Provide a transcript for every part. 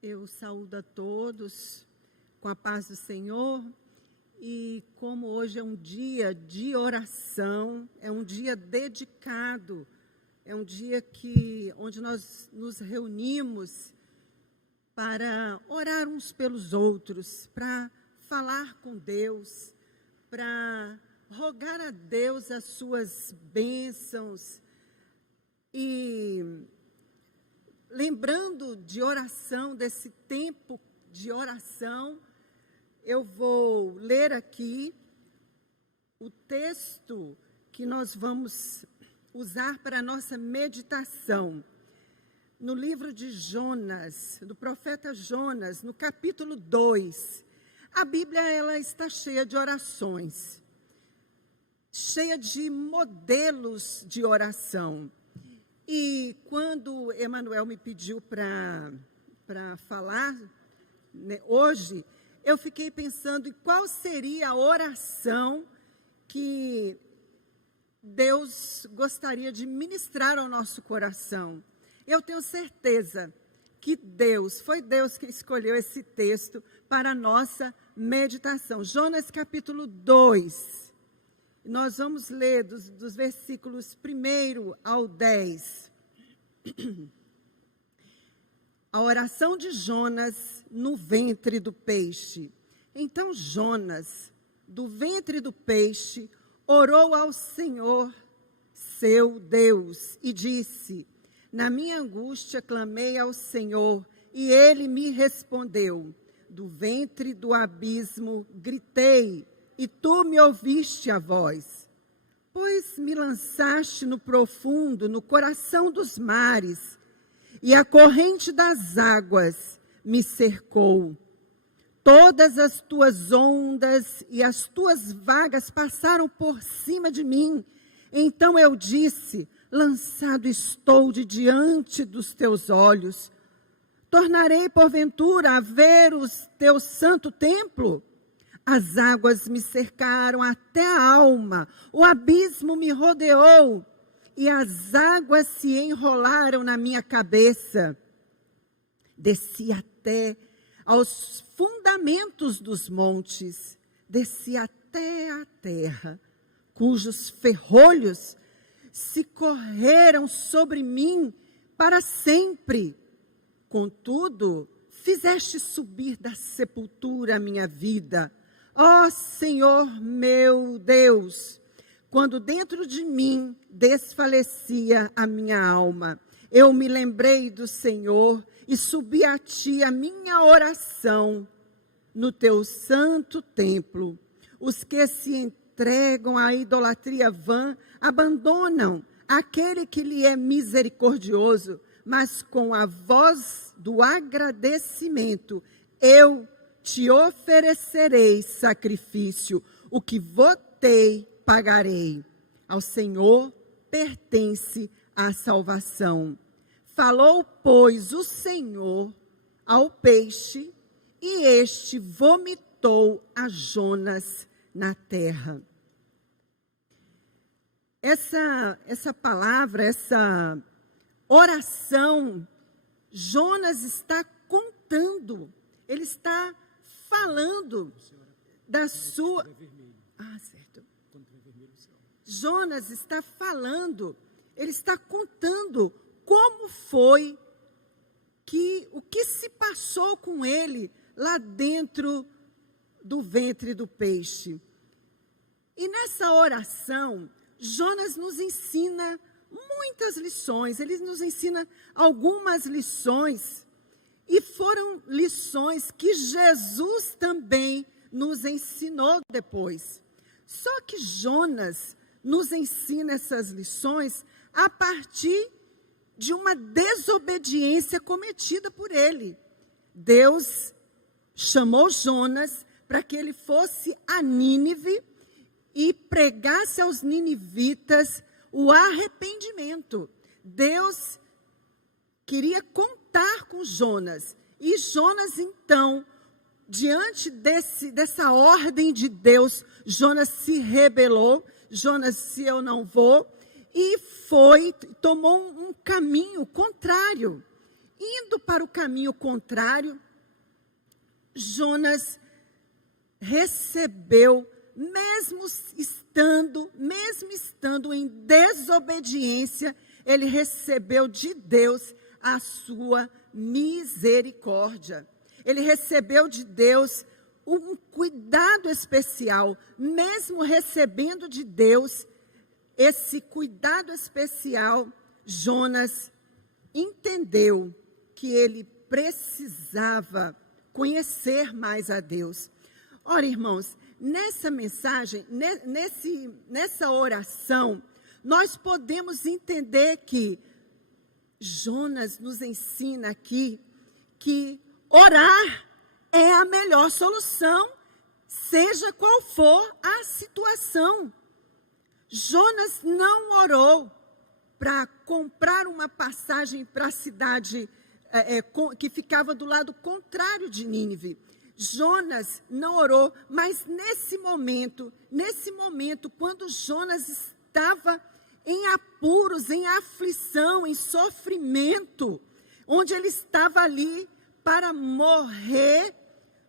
Eu saúdo a todos com a paz do Senhor e como hoje é um dia de oração, é um dia dedicado, é um dia onde nós nos reunimos para orar uns pelos outros, para falar com Deus, para rogar a Deus as suas bênçãos e lembrando de oração, desse tempo de oração, eu vou ler aqui o texto que nós vamos usar para a nossa meditação. No livro de Jonas, do profeta Jonas, no capítulo 2, a Bíblia ela está cheia de orações, cheia de modelos de oração. E quando Emanuel me pediu para falar, né, hoje, eu fiquei pensando em qual seria a oração que Deus gostaria de ministrar ao nosso coração. Eu tenho certeza que foi Deus que escolheu esse texto para a nossa meditação. Jonas capítulo 2. Nós vamos ler dos versículos 1 ao 10. A oração de Jonas no ventre do peixe. Então Jonas, do ventre do peixe, orou ao Senhor, seu Deus, e disse: na minha angústia clamei ao Senhor, e ele me respondeu. Do ventre do abismo gritei, e tu me ouviste a voz. Pois me lançaste no profundo, no coração dos mares, e a corrente das águas me cercou. Todas as tuas ondas e as tuas vagas passaram por cima de mim. Então eu disse: lançado estou de diante dos teus olhos. Tornarei porventura a ver o teu santo templo? As águas me cercaram até a alma, o abismo me rodeou, e as águas se enrolaram na minha cabeça. Desci até aos fundamentos dos montes, desci até a terra, cujos ferrolhos se correram sobre mim para sempre. Contudo, fizeste subir da sepultura a minha vida. Ó Senhor meu Deus, quando dentro de mim desfalecia a minha alma, eu me lembrei do Senhor e subi a ti a minha oração no teu santo templo. Os que se entregam à idolatria vã abandonam aquele que lhe é misericordioso, mas com a voz do agradecimento eu te oferecerei sacrifício, o que votei pagarei. Ao Senhor pertence a salvação. Falou, pois, o Senhor ao peixe, e este vomitou a Jonas na terra. Essa palavra, essa oração, Jonas está contando, ele está falando da sua... certo. Jonas está falando, ele está contando como foi o que se passou com ele lá dentro do ventre do peixe. E nessa oração, Jonas nos ensina muitas lições, ele nos ensina algumas lições, e foram lições que Jesus também nos ensinou depois. Só que Jonas nos ensina essas lições a partir de uma desobediência cometida por ele. Deus chamou Jonas para que ele fosse a Nínive e pregasse aos ninivitas o arrependimento. Deus queria contar com Jonas. E Jonas, então, diante dessa ordem de Deus, Jonas se rebelou. Jonas, se eu não vou, e tomou um caminho contrário. indo para o caminho contrário, Jonas recebeu, mesmo estando em desobediência, ele recebeu de Deus a sua misericórdia. Ele recebeu de Deus um cuidado especial. Mesmo recebendo de Deus esse cuidado especial, Jonas entendeu que ele precisava conhecer mais a Deus. Ora, irmãos, nessa mensagem, nessa oração, nós podemos entender que Jonas nos ensina aqui que orar é a melhor solução, seja qual for a situação. Jonas não orou para comprar uma passagem para a cidade que ficava do lado contrário de Nínive. Jonas não orou, mas nesse momento, quando Jonas estava em apuros, em aflição, em sofrimento, onde ele estava ali para morrer,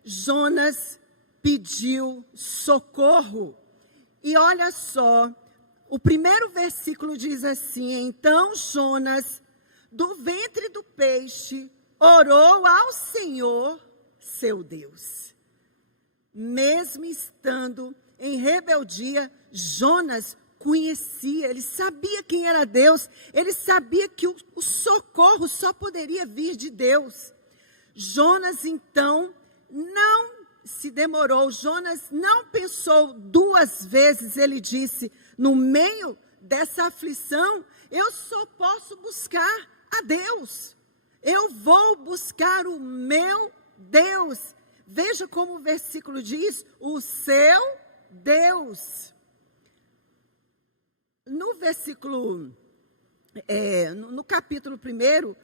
Jonas pediu socorro. E olha só, o primeiro versículo diz assim: então Jonas, do ventre do peixe, orou ao Senhor, seu Deus. Mesmo estando em rebeldia, Jonas conhecia, ele sabia quem era Deus, ele sabia que o socorro só poderia vir de Deus. Jonas então não se demorou, Jonas não pensou duas vezes, ele disse: no meio dessa aflição, eu só posso buscar a Deus, eu vou buscar o meu Deus. Veja como o versículo diz: o seu Deus. No versículo, no capítulo 1,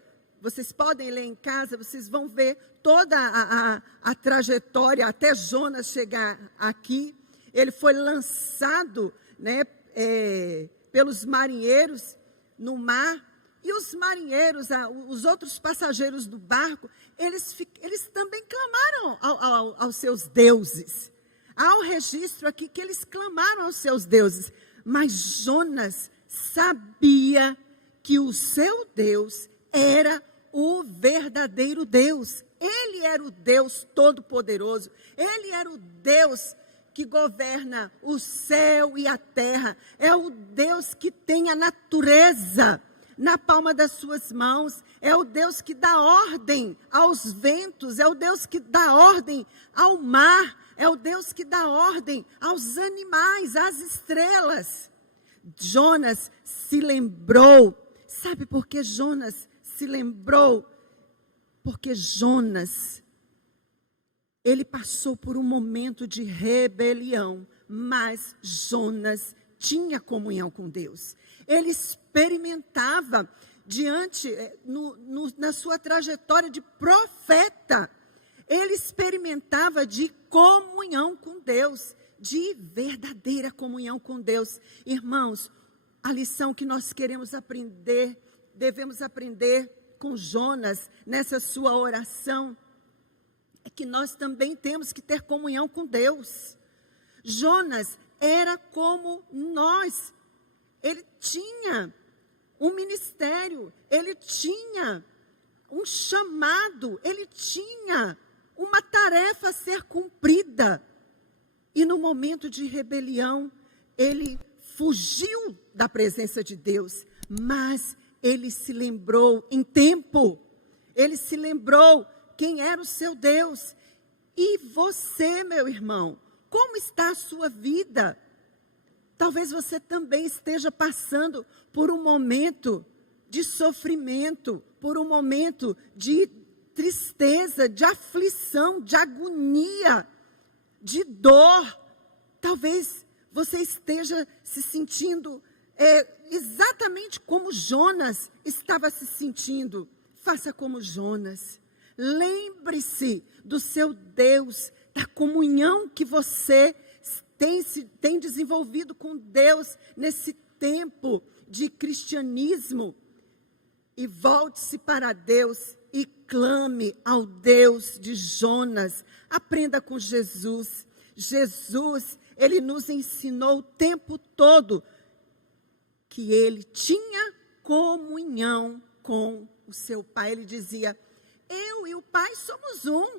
vocês podem ler em casa, vocês vão ver toda a trajetória até Jonas chegar aqui. Ele foi lançado, né, pelos marinheiros no mar, e os marinheiros, os outros passageiros do barco, eles também clamaram aos seus deuses. Há um registro aqui que eles clamaram aos seus deuses, mas Jonas sabia que o seu Deus era o verdadeiro Deus. Ele era o Deus Todo-Poderoso. Ele era o Deus que governa o céu e a terra. É o Deus que tem a natureza na palma das suas mãos. É o Deus que dá ordem aos ventos. É o Deus que dá ordem ao mar. É o Deus que dá ordem aos animais, às estrelas. Jonas se lembrou. Sabe por que Jonas se lembrou? Porque Jonas, ele passou por um momento de rebelião, mas Jonas tinha comunhão com Deus. Ele experimentava na sua trajetória de profeta, ele experimentava de comunhão com Deus, de verdadeira comunhão com Deus. Irmãos, a lição que nós queremos aprender, devemos aprender com Jonas, nessa sua oração, é que nós também temos que ter comunhão com Deus. Jonas era como nós, ele tinha um ministério, ele tinha um chamado, ele tinha uma tarefa a ser cumprida. E no momento de rebelião, ele fugiu da presença de Deus, mas ele se lembrou em tempo, ele se lembrou quem era o seu Deus. E você, meu irmão, como está a sua vida? Talvez você também esteja passando por um momento de sofrimento, por um momento de tristeza, de aflição, de agonia, de dor. Talvez você esteja se sentindo exatamente como Jonas estava se sentindo. Faça como Jonas. Lembre-se do seu Deus, da comunhão que você tem desenvolvido com Deus nesse tempo de cristianismo. E volte-se para Deus e clame ao Deus de Jonas. Aprenda com Jesus. Jesus, ele nos ensinou o tempo todo que ele tinha comunhão com o seu Pai. Ele dizia: eu e o Pai somos um.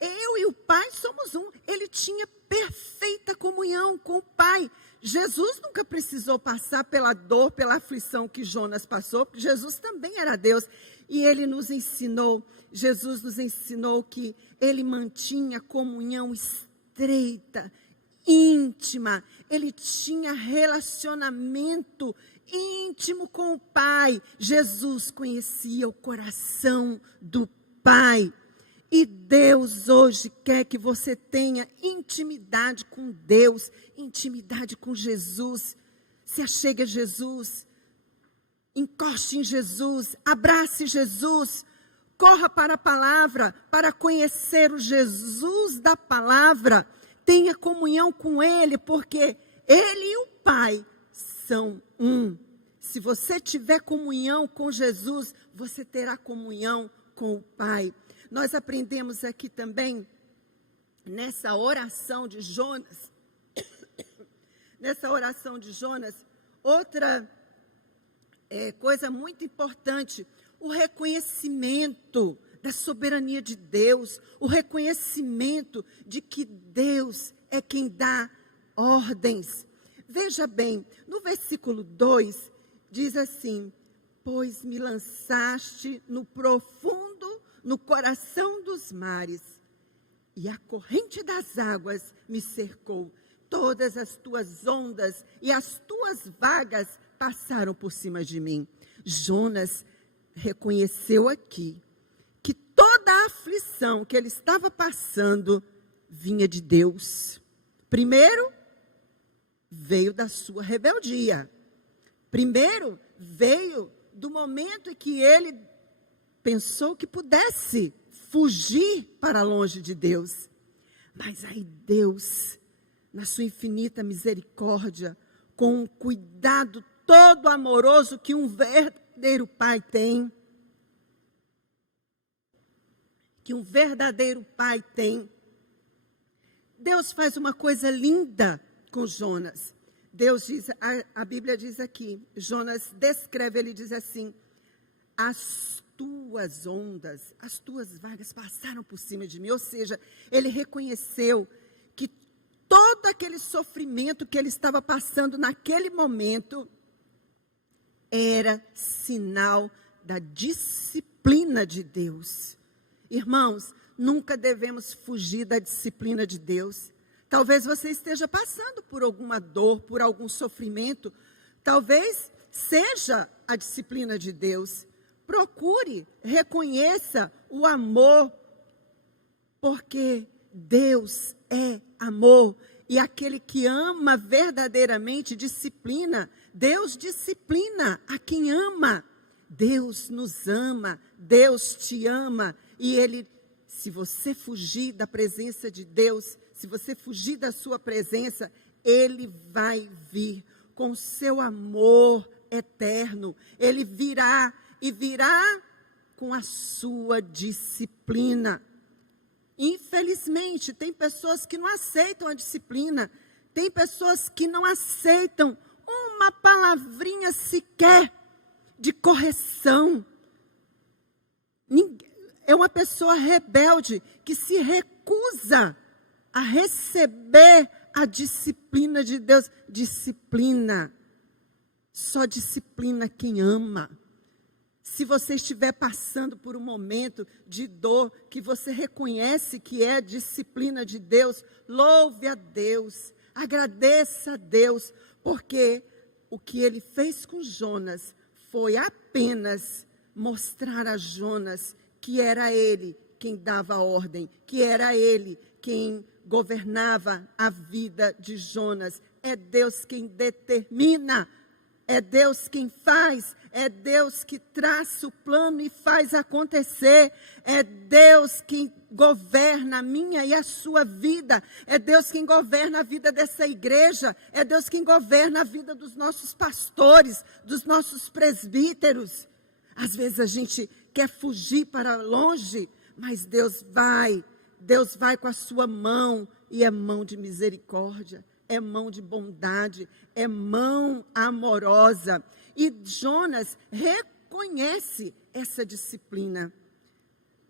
Eu e o Pai somos um. Ele tinha perfeita comunhão com o Pai. Jesus nunca precisou passar pela dor, pela aflição que Jonas passou, porque Jesus também era Deus. E ele nos ensinou, Jesus nos ensinou que ele mantinha comunhão estreita, íntima. Ele tinha relacionamento íntimo com o Pai. Jesus conhecia o coração do Pai. E Deus hoje quer que você tenha intimidade com Deus, intimidade com Jesus. Se achegue a Jesus, encoste em Jesus, abrace Jesus, corra para a palavra, para conhecer o Jesus da palavra. Tenha comunhão com Ele, porque Ele e o Pai são um. Se você tiver comunhão com Jesus, você terá comunhão com o Pai. Nós aprendemos aqui também, nessa oração de Jonas, outra coisa muito importante, o reconhecimento da soberania de Deus, o reconhecimento de que Deus é quem dá ordens. Veja bem, no versículo 2, diz assim: pois me lançaste no profundo, no coração dos mares, e a corrente das águas me cercou. Todas as tuas ondas e as tuas vagas passaram por cima de mim. Jonas reconheceu aqui que toda a aflição que ele estava passando vinha de Deus. Primeiro, veio da sua rebeldia. Primeiro, veio do momento em que ele pensou que pudesse fugir para longe de Deus. Mas aí Deus, na sua infinita misericórdia, com um cuidado todo amoroso que um verdadeiro pai tem, Deus faz uma coisa linda com Jonas. Deus diz, a Bíblia diz aqui, Jonas descreve, ele diz assim: as tuas ondas, as tuas vagas passaram por cima de mim. Ou seja, ele reconheceu que todo aquele sofrimento que ele estava passando naquele momento era sinal da disciplina de Deus. Irmãos, nunca devemos fugir da disciplina de Deus. Talvez você esteja passando por alguma dor, por algum sofrimento. Talvez seja a disciplina de Deus. Procure, reconheça o amor, porque Deus é amor. E aquele que ama verdadeiramente disciplina. Deus disciplina a quem ama. Deus nos ama, Deus te ama. E Ele, se você fugir da presença de Deus, se você fugir da sua presença, Ele vai vir com o seu amor eterno. Ele virá e virá com a sua disciplina. Infelizmente, tem pessoas que não aceitam a disciplina. Tem pessoas que não aceitam uma palavrinha sequer de correção. É uma pessoa rebelde que se recusa a receber a disciplina de Deus. Disciplina. Só disciplina quem ama. Se você estiver passando por um momento de dor, que você reconhece que é a disciplina de Deus, louve a Deus, agradeça a Deus, porque o que ele fez com Jonas foi apenas mostrar a Jonas que era ele quem dava ordem, que era ele quem governava a vida de Jonas. É Deus quem determina, é Deus quem faz, é Deus que traça o plano e faz acontecer. É Deus quem governa a minha e a sua vida. É Deus quem governa a vida dessa igreja. É Deus quem governa a vida dos nossos pastores, dos nossos presbíteros. Às vezes a gente quer fugir para longe, mas Deus vai com a sua mão, e é mão de misericórdia, é mão de bondade, é mão amorosa. E Jonas reconhece essa disciplina.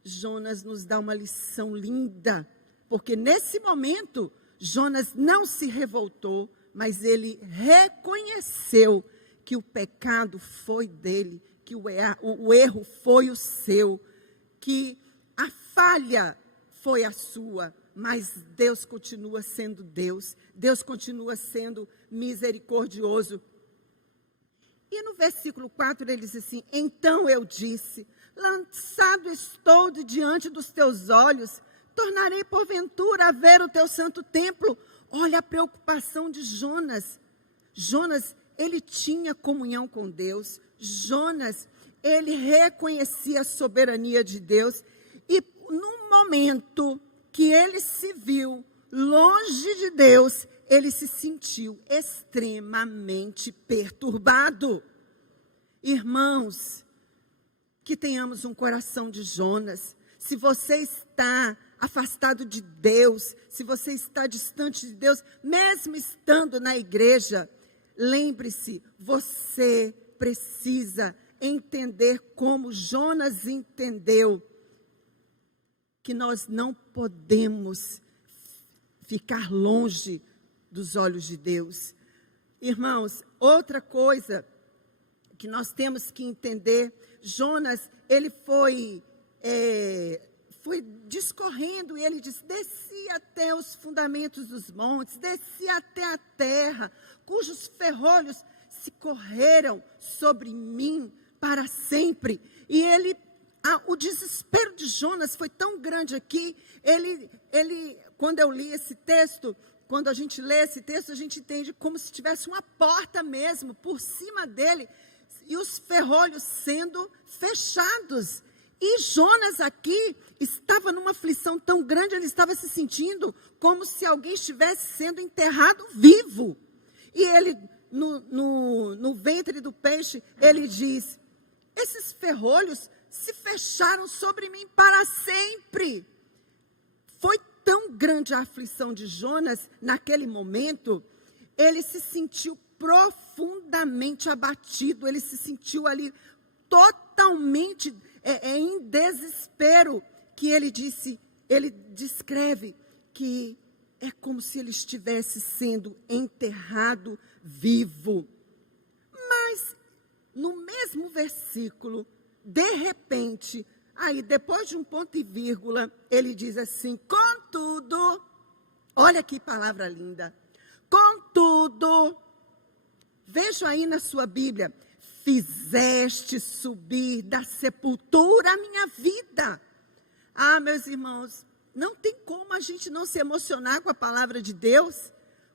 Jonas nos dá uma lição linda, porque nesse momento, Jonas não se revoltou, mas ele reconheceu que o pecado foi dele, que o erro foi o seu, que a falha foi a sua, mas Deus continua sendo Deus, Deus continua sendo misericordioso. E no versículo 4 ele diz assim: então eu disse, lançado estou de diante dos teus olhos, tornarei porventura a ver o teu santo templo. Olha a preocupação de Jonas. Jonas, ele tinha comunhão com Deus. Jonas, ele reconhecia a soberania de Deus. E no momento que ele se viu longe de Deus, ele se sentiu extremamente perturbado. Irmãos, que tenhamos um coração de Jonas. Se você está afastado de Deus, se você está distante de Deus, mesmo estando na igreja, lembre-se, você precisa entender como Jonas entendeu, que nós não podemos ficar longe dos olhos de Deus. Irmãos, outra coisa que nós temos que entender, Jonas, ele foi discorrendo, e ele disse: desci até os fundamentos dos montes, desci até a terra, cujos ferrolhos se correram sobre mim para sempre. E o desespero de Jonas foi tão grande aqui, quando eu li esse texto, quando a gente lê esse texto, a gente entende como se tivesse uma porta mesmo por cima dele, e os ferrolhos sendo fechados. E Jonas aqui estava numa aflição tão grande, ele estava se sentindo como se alguém estivesse sendo enterrado vivo. E ele, no ventre do peixe, ele diz: esses ferrolhos se fecharam sobre mim para sempre. Foi tão grande a aflição de Jonas naquele momento, ele se sentiu profundamente abatido, ele se sentiu ali totalmente em desespero, que ele descreve que é como se ele estivesse sendo enterrado vivo. Mas no mesmo versículo, de repente, aí depois de um ponto e vírgula, ele diz assim: contudo, olha que palavra linda, contudo, veja aí na sua Bíblia, fizeste subir da sepultura a minha vida. Ah, meus irmãos, não tem como a gente não se emocionar com a palavra de Deus.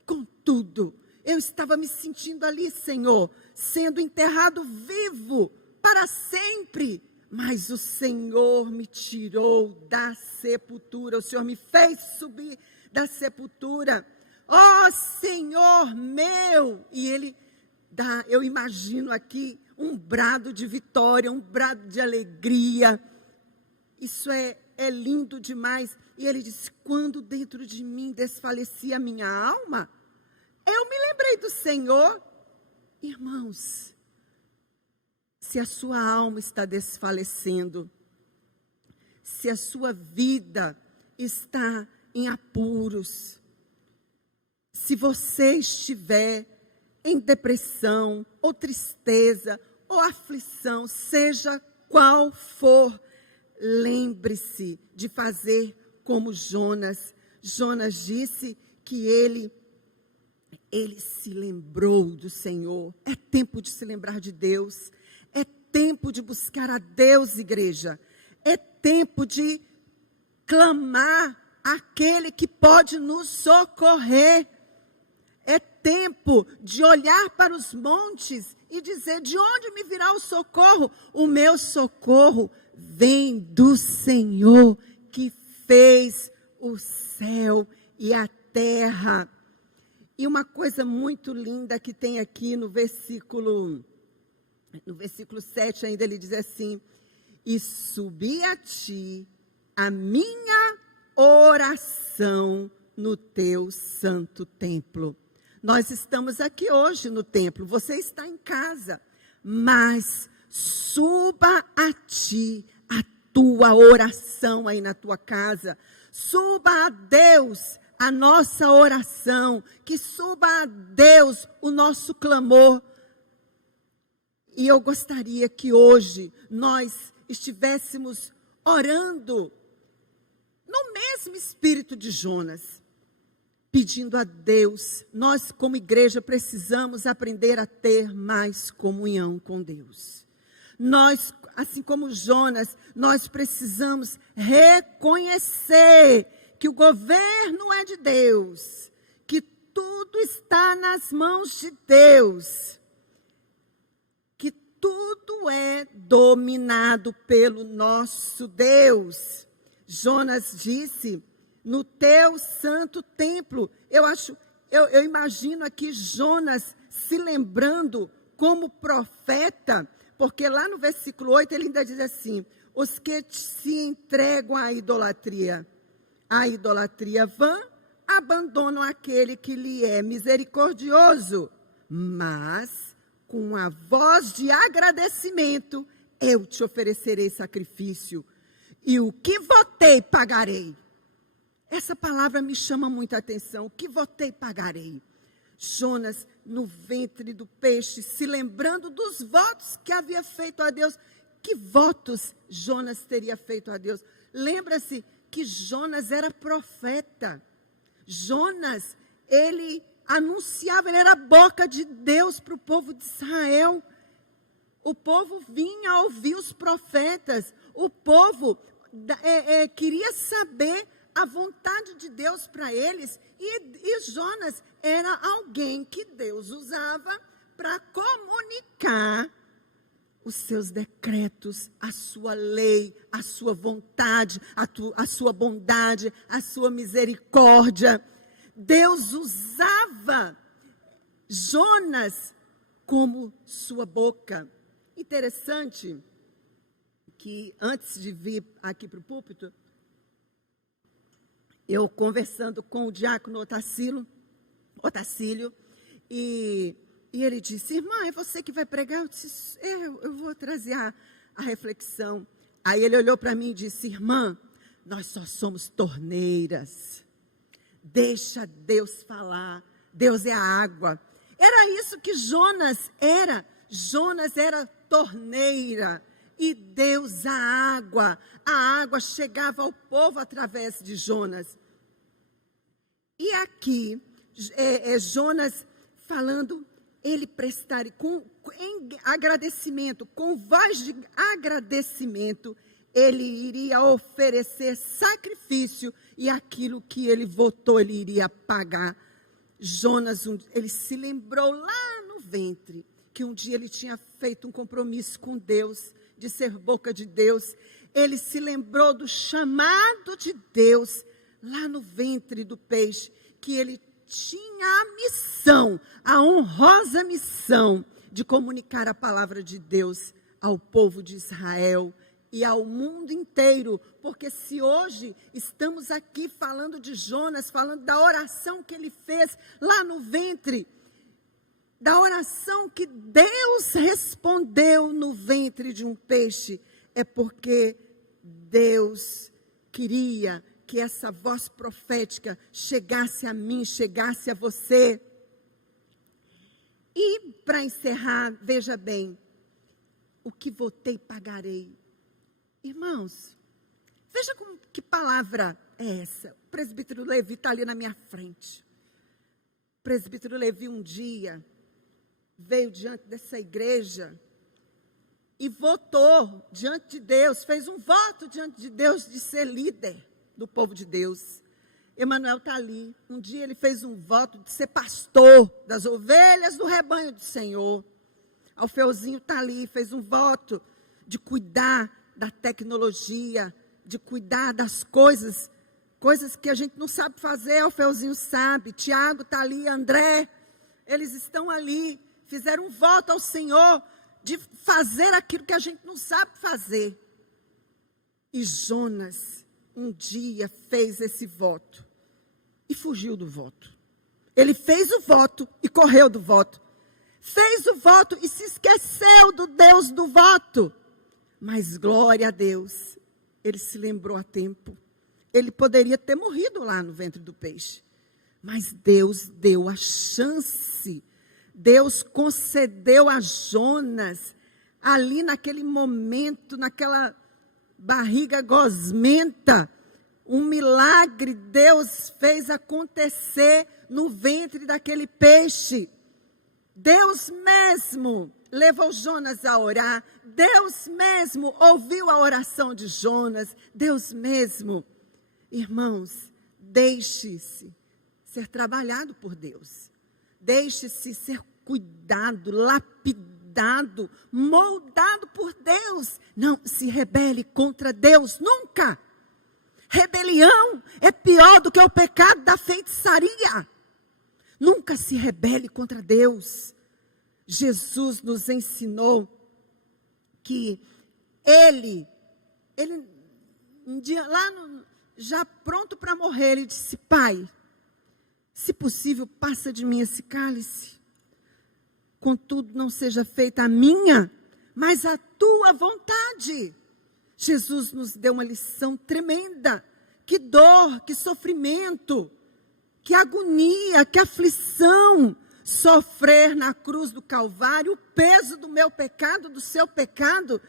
Contudo, eu estava me sentindo ali, Senhor, sendo enterrado vivo para sempre, mas o Senhor me tirou da sepultura, o Senhor me fez subir da sepultura. Ó Senhor meu! E ele dá, eu imagino aqui, um brado de vitória, um brado de alegria. Isso é lindo demais. E ele disse: quando dentro de mim desfalecia a minha alma, eu me lembrei do Senhor. Irmãos, se a sua alma está desfalecendo, se a sua vida está em apuros, se você estiver em depressão, ou tristeza, ou aflição, seja qual for, lembre-se de fazer como Jonas. Jonas disse que ele se lembrou do Senhor. É tempo de se lembrar de Deus. É tempo de buscar a Deus, igreja. É tempo de clamar aquele que pode nos socorrer. É tempo de olhar para os montes e dizer: de onde me virá o socorro? O meu socorro vem do Senhor, que fez o céu e a terra. E uma coisa muito linda que tem aqui no versículo 7 ainda, ele diz assim: e subi a ti a minha oração no teu santo templo. Nós estamos aqui hoje no templo, você está em casa, mas suba a ti a tua oração aí na tua casa. Suba a Deus a nossa oração, que suba a Deus o nosso clamor. E eu gostaria que hoje nós estivéssemos orando no mesmo espírito de Jonas, pedindo a Deus. Nós, como igreja, precisamos aprender a ter mais comunhão com Deus. Nós, assim como Jonas, nós precisamos reconhecer que o governo é de Deus, que tudo está nas mãos de Deus, que tudo é dominado pelo nosso Deus. Jonas disse: no teu santo templo. Eu imagino aqui Jonas se lembrando como profeta, porque lá no versículo 8 ele ainda diz assim: os que se entregam à idolatria vã, abandonam aquele que lhe é misericordioso, mas com a voz de agradecimento eu te oferecerei sacrifício, e o que votei pagarei. Essa palavra me chama muita atenção. O que votei pagarei. Jonas, no ventre do peixe, se lembrando dos votos que havia feito a Deus. Que votos Jonas teria feito a Deus? Lembra-se que Jonas era profeta. Jonas, ele anunciava, ele era a boca de Deus para o povo de Israel. O povo vinha ouvir os profetas. O povo queria saber a vontade de Deus para eles, e Jonas era alguém que Deus usava para comunicar os seus decretos, a sua lei, a sua vontade, a sua bondade, a sua misericórdia. Deus usava Jonas como sua boca. Interessante que antes de vir aqui para o púlpito, eu conversando com o diácono Otacílio, e ele disse: irmã, é você que vai pregar? Eu disse: eu vou trazer a reflexão. Aí ele olhou para mim e disse: irmã, nós só somos torneiras, deixa Deus falar, Deus é a água. Era isso que Jonas era torneira, e Deus a água chegava ao povo através de Jonas. E aqui, Jonas falando, ele prestaria, em agradecimento, com voz de agradecimento, ele iria oferecer sacrifício, e aquilo que ele votou, ele iria pagar. Jonas, ele se lembrou lá no ventre, que um dia ele tinha feito um compromisso com Deus, de ser boca de Deus. Ele se lembrou do chamado de Deus lá no ventre do peixe, que ele tinha a missão, a honrosa missão de comunicar a palavra de Deus ao povo de Israel e ao mundo inteiro. Porque se hoje estamos aqui falando de Jonas, falando da oração que ele fez lá no ventre, da oração que Deus respondeu no ventre de um peixe, é porque Deus queria que essa voz profética chegasse a mim, chegasse a você. E para encerrar, veja bem, o que votei pagarei. Irmãos, veja que palavra é essa. O presbítero Levi está ali na minha frente. O presbítero Levi um dia veio diante dessa igreja e votou diante de Deus, fez um voto diante de Deus de ser líder do povo de Deus. Emanuel está ali. Um dia ele fez um voto de ser pastor das ovelhas do rebanho do Senhor. Alfeuzinho está ali, fez um voto de cuidar da tecnologia, de cuidar das coisas que a gente não sabe fazer. Alfeuzinho sabe. Tiago está ali, André, eles estão ali, fizeram um voto ao Senhor de fazer aquilo que a gente não sabe fazer. E Jonas, um dia, fez esse voto e fugiu do voto. Ele fez o voto e correu do voto. Fez o voto e se esqueceu do Deus do voto. Mas glória a Deus, ele se lembrou a tempo. Ele poderia ter morrido lá no ventre do peixe. Mas Deus deu a chance. Deus concedeu a Jonas, ali naquele momento, naquela barriga gosmenta, um milagre Deus fez acontecer no ventre daquele peixe. Deus mesmo levou Jonas a orar. Deus mesmo ouviu a oração de Jonas. Deus mesmo. Irmãos, deixe-se ser trabalhado por Deus. Deixe-se ser cuidado, lapidado, moldado por Deus. Não se rebele contra Deus, nunca. Rebelião é pior do que o pecado da feitiçaria. Nunca se rebele contra Deus. Jesus nos ensinou que ele um dia lá já pronto para morrer, ele disse: Pai, se possível, passa de mim esse cálice. Contudo, não seja feita a minha, mas a tua vontade. Jesus nos deu uma lição tremenda. Que dor, que sofrimento, que agonia, que aflição. Sofrer na cruz do Calvário o peso do meu pecado, do seu pecado.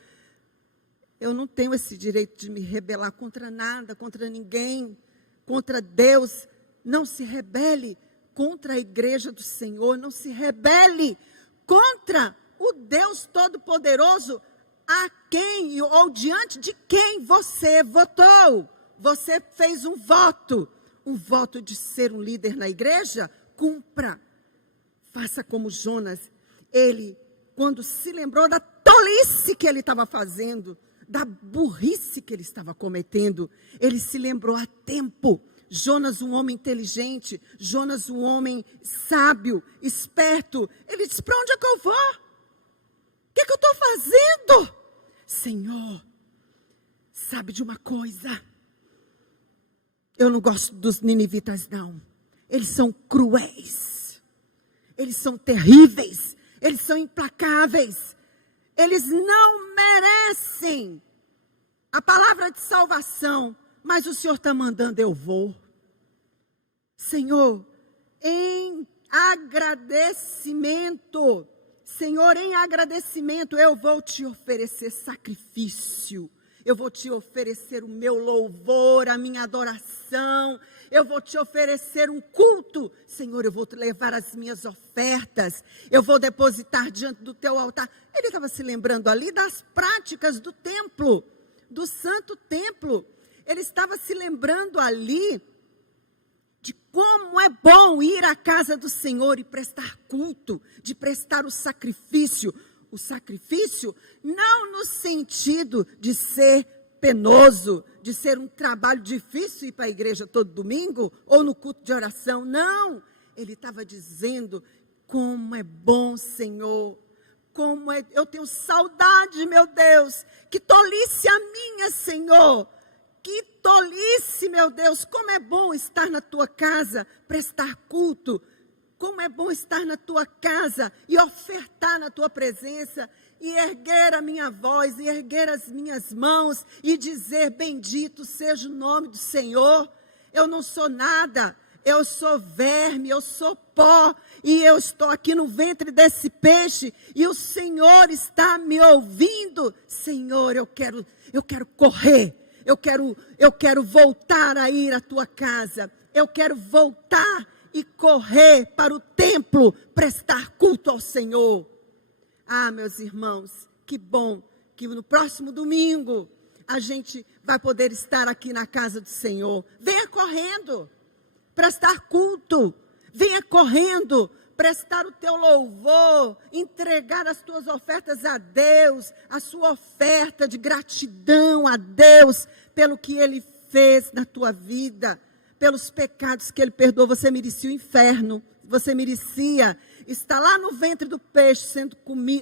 Eu não tenho esse direito de me rebelar contra nada, contra ninguém, contra Deus. Não se rebele contra a igreja do Senhor, não se rebele contra o Deus Todo-Poderoso, a quem ou diante de quem você votou. Você fez um voto de ser um líder na igreja, cumpra. Faça como Jonas. Ele, quando se lembrou da tolice que ele estava fazendo, da burrice que ele estava cometendo, ele se lembrou a tempo. Jonas, um homem inteligente, Jonas, um homem sábio, esperto, ele disse: para onde é que eu vou? O que é que eu estou fazendo? Senhor, sabe de uma coisa? Eu não gosto dos ninivitas, não. Eles são cruéis. Eles são terríveis. Eles são implacáveis. Eles não merecem a palavra de salvação. Mas o Senhor está mandando, eu vou. Senhor, em agradecimento, eu vou te oferecer sacrifício. Eu vou te oferecer o meu louvor, a minha adoração. Eu vou te oferecer um culto. Senhor, eu vou te levar as minhas ofertas. Eu vou depositar diante do teu altar. Ele estava se lembrando ali das práticas do templo, do santo templo. Ele estava se lembrando ali de como é bom ir à casa do Senhor e prestar culto, de prestar o sacrifício. O sacrifício não no sentido de ser penoso, de ser um trabalho difícil ir para a igreja todo domingo ou no culto de oração. Não, ele estava dizendo: como é bom, Senhor, eu tenho saudade, meu Deus, que tolice a minha, Senhor. Que tolice, meu Deus, como é bom estar na tua casa, prestar culto. Como é bom estar na tua casa e ofertar na tua presença, e erguer a minha voz, e erguer as minhas mãos, e dizer: bendito seja o nome do Senhor. Eu não sou nada, eu sou verme, eu sou pó, e eu estou aqui no ventre desse peixe, e o Senhor está me ouvindo. Senhor, eu quero correr, eu quero voltar a ir à tua casa, eu quero voltar e correr para o templo, prestar culto ao Senhor. Ah, meus irmãos, que bom que no próximo domingo a gente vai poder estar aqui na casa do Senhor. Venha correndo, prestar culto. Venha correndo, prestar o teu louvor, entregar as tuas ofertas a Deus, a sua oferta de gratidão a Deus pelo que Ele fez na tua vida, pelos pecados que Ele perdoou. Você merecia o inferno, você merecia estar lá no ventre do peixe,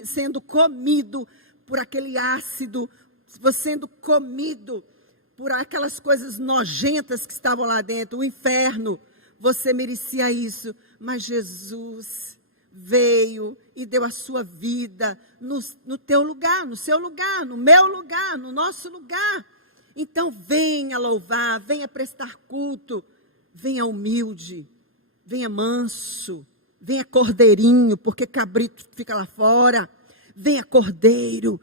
sendo comido por aquele ácido, sendo comido por aquelas coisas nojentas que estavam lá dentro, o inferno. Você merecia isso, mas Jesus veio e deu a sua vida no teu lugar, no seu lugar, no meu lugar, no nosso lugar. Então venha louvar, venha prestar culto, venha humilde, venha manso, venha cordeirinho, porque cabrito fica lá fora. Venha cordeiro,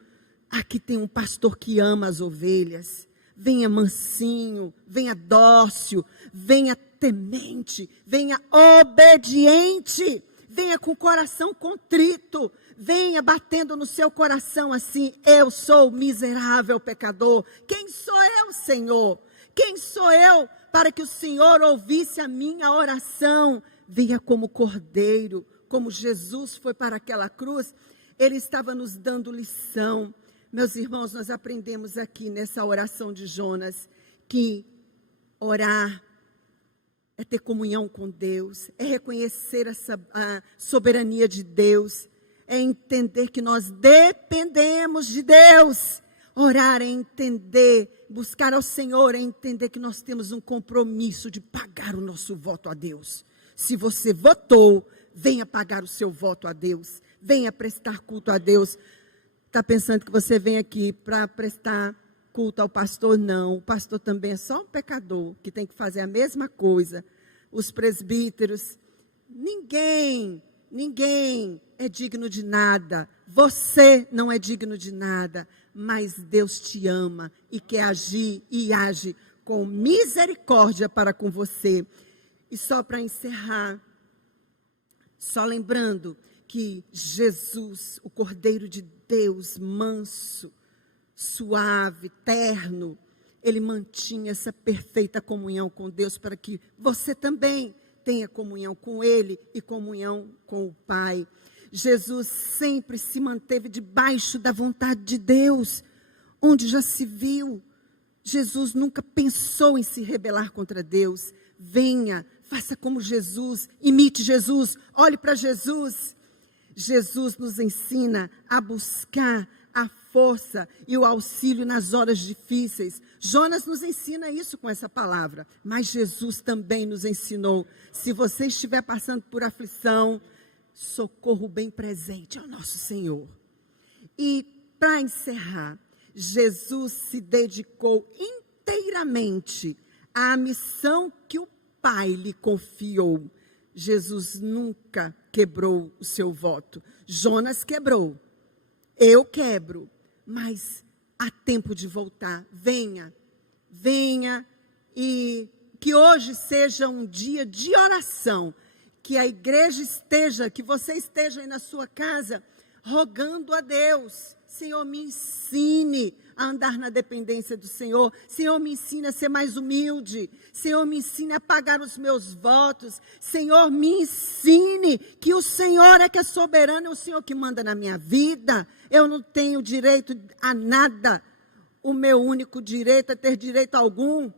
aqui tem um pastor que ama as ovelhas. Venha mansinho, venha dócil, venha temente, venha obediente, venha com o coração contrito, venha batendo no seu coração assim: eu sou miserável pecador. Quem sou eu, Senhor? Quem sou eu para que o Senhor ouvisse a minha oração? Venha como cordeiro, como Jesus foi para aquela cruz. Ele estava nos dando lição. Meus irmãos, nós aprendemos aqui nessa oração de Jonas que orar é ter comunhão com Deus, é reconhecer a soberania de Deus, é entender que nós dependemos de Deus. Orar é entender, buscar ao Senhor é entender que nós temos um compromisso de pagar o nosso voto a Deus. Se você votou, venha pagar o seu voto a Deus, venha prestar culto a Deus. Está pensando que você vem aqui para prestar culto ao pastor? Não, o pastor também é só um pecador, que tem que fazer a mesma coisa. Os presbíteros, ninguém é digno de nada. Você não é digno de nada, mas Deus te ama e quer agir e age com misericórdia para com você. E só para encerrar, só lembrando que Jesus, o Cordeiro de Deus, manso, suave, terno, ele mantinha essa perfeita comunhão com Deus para que você também tenha comunhão com ele e comunhão com o Pai. Jesus sempre se manteve debaixo da vontade de Deus, onde já se viu. Jesus nunca pensou em se rebelar contra Deus. Venha, faça como Jesus, imite Jesus, olhe para Jesus. Jesus nos ensina a buscar a força e o auxílio nas horas difíceis. Jonas nos ensina isso com essa palavra, mas Jesus também nos ensinou: se você estiver passando por aflição, socorro bem presente ao nosso Senhor. E para encerrar, Jesus se dedicou inteiramente à missão que o Pai lhe confiou. Jesus nunca quebrou o seu voto. Jonas quebrou, eu quebro, mas há tempo de voltar. Venha, e que hoje seja um dia de oração, que a igreja esteja, que você esteja aí na sua casa, rogando a Deus: Senhor, me ensine a andar na dependência do Senhor. Senhor, me ensine a ser mais humilde. Senhor, me ensine a pagar os meus votos. Senhor, me ensine que o Senhor é que é soberano, é o Senhor que manda na minha vida. Eu não tenho direito a nada. O meu único direito é ter direito algum.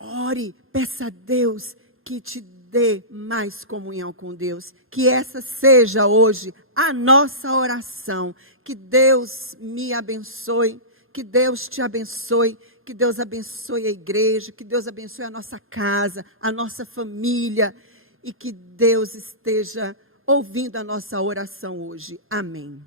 Ore, peça a Deus que te dê mais comunhão com Deus. Que essa seja hoje a nossa oração. Que Deus me abençoe. Que Deus te abençoe, que Deus abençoe a igreja, que Deus abençoe a nossa casa, a nossa família, e que Deus esteja ouvindo a nossa oração hoje. Amém.